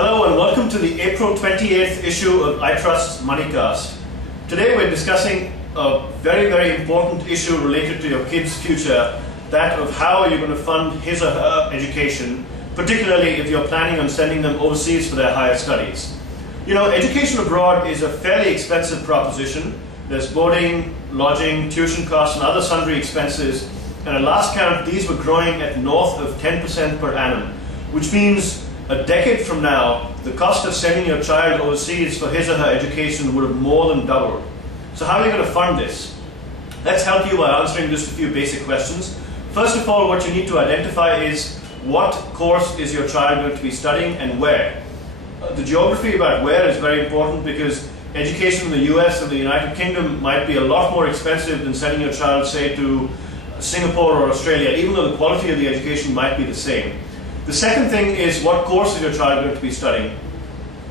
Hello and welcome to the April 28th issue of iTrust's MoneyCast. Today we're discussing a very important issue related to your kid's future, that of how are you going to fund his or her education, particularly if you're planning on sending them overseas for their higher studies. You know, education abroad is a fairly expensive proposition. There's boarding, lodging, tuition costs and other sundry expenses, and at last count these were growing at north of 10% per annum, which means a decade from now, the cost of sending your child overseas for his or her education would have more than doubled. So how are you going to fund this? Let's help you by answering just a few basic questions. First of all, what you need to identify is what course is your child going to be studying and where. The geography about where is very important because education in the US and the United Kingdom might be a lot more expensive than sending your child, say, to Singapore or Australia, even though the quality of the education might be the same. The second thing is what course is your child going to be studying.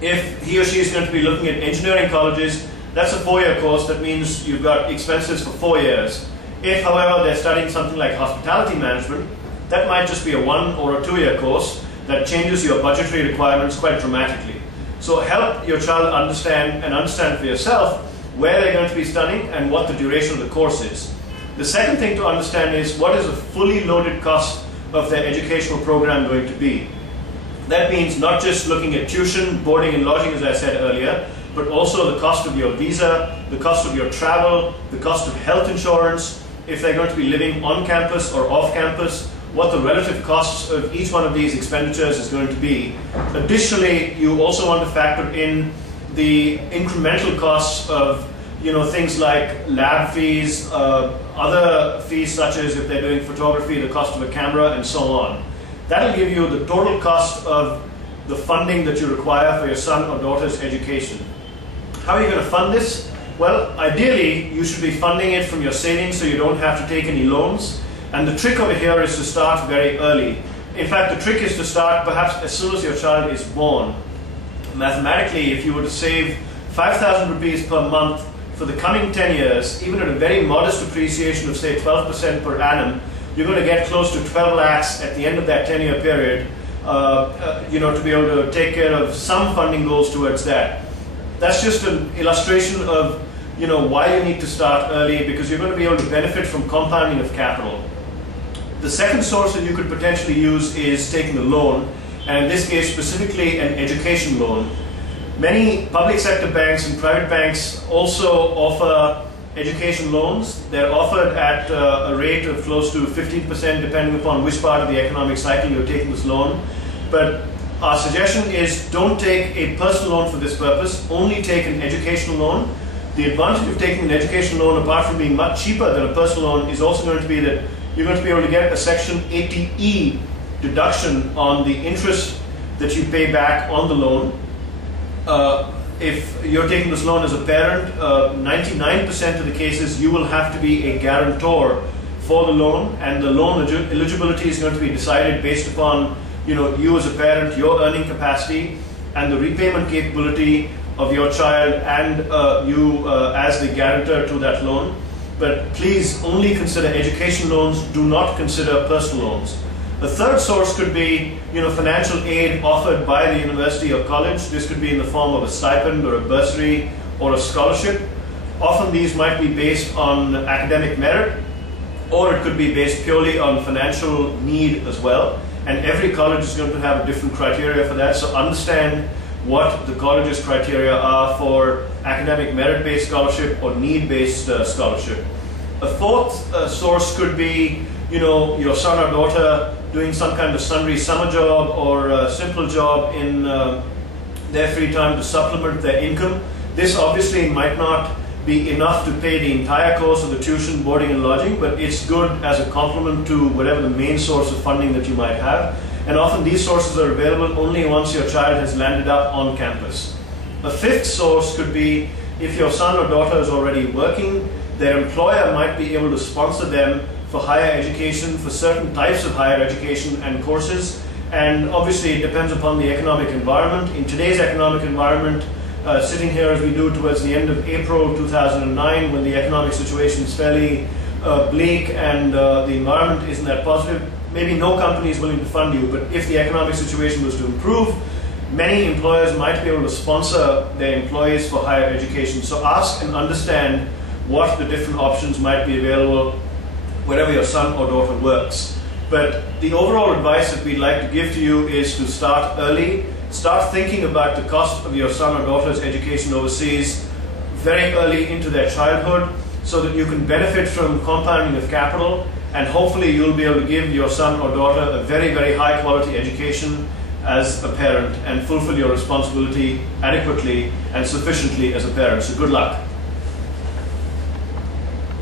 If he or she is going to be looking at engineering colleges, that's a 4-year course. That means you've got expenses for 4 years. If, however, they're studying something like hospitality management, that might just be a 1 or a 2-year course that changes your budgetary requirements quite dramatically. So help your child understand for yourself where they're going to be studying and what the duration of the course is. The second thing to understand is what is a fully loaded cost of their educational program going to be. That means not just looking at tuition, boarding and lodging, as I said earlier, but also the cost of your visa, the cost of your travel, the cost of health insurance, if they're going to be living on campus or off campus, what the relative costs of each one of these expenditures is going to be. Additionally, you also want to factor in the incremental costs of things like lab fees, other fees such as if they're doing photography, the cost of a camera, and so on. That'll give you the total cost of the funding that you require for your son or daughter's education. How are you going to fund this? Well, ideally, you should be funding it from your savings so you don't have to take any loans. And the trick over here is to start very early. In fact, the trick is to start perhaps as soon as your child is born. Mathematically, if you were to save 5,000 rupees per month for the coming 10 years, even at a very modest appreciation of say 12% per annum, you're going to get close to 12 lakhs at the end of that 10-year period, to be able to take care of some funding goals towards that. That's just an illustration of why you need to start early, because you're going to be able to benefit from compounding of capital. The second source that you could potentially use is taking a loan, and in this case specifically an education loan. Many public sector banks and private banks also offer education loans. They're offered at a rate of close to 15% depending upon which part of the economic cycle you're taking this loan. But our suggestion is don't take a personal loan for this purpose, only take an educational loan. The advantage of taking an education loan, apart from being much cheaper than a personal loan, is also going to be that you're going to be able to get a Section 80E deduction on the interest that you pay back on the loan. If you're taking this loan as a parent, 99% of the cases you will have to be a guarantor for the loan, and the loan eligibility is going to be decided based upon you as a parent, your earning capacity, and the repayment capability of your child and you as the guarantor to that loan. But please only consider education loans, do not consider personal loans. A third source could be financial aid offered by the university or college. This could be in the form of a stipend or a bursary or a scholarship. Often these might be based on academic merit, or it could be based purely on financial need as well. And every college is going to have a different criteria for that, so understand what the college's criteria are for academic merit-based scholarship or need-based scholarship. A fourth source could be your son or daughter doing some kind of sundry summer job or a simple job in their free time to supplement their income. This obviously might not be enough to pay the entire cost of the tuition, boarding and lodging, but it's good as a complement to whatever the main source of funding that you might have. And often these sources are available only once your child has landed up on campus. A fifth source could be if your son or daughter is already working, their employer might be able to sponsor them for higher education, for certain types of higher education and courses. And obviously it depends upon the economic environment. In today's economic environment, sitting here as we do towards the end of April 2009, when the economic situation is fairly bleak and the environment isn't that positive, maybe no company is willing to fund you. But if the economic situation was to improve, Many employers might be able to sponsor their employees for higher education. So ask and understand what the different options might be available wherever your son or daughter works. But the overall advice that we'd like to give to you is to start early. Start thinking about the cost of your son or daughter's education overseas very early into their childhood, so that you can benefit from compounding of capital, and hopefully you'll be able to give your son or daughter a very, very high quality education as a parent and fulfill your responsibility adequately and sufficiently as a parent. So good luck.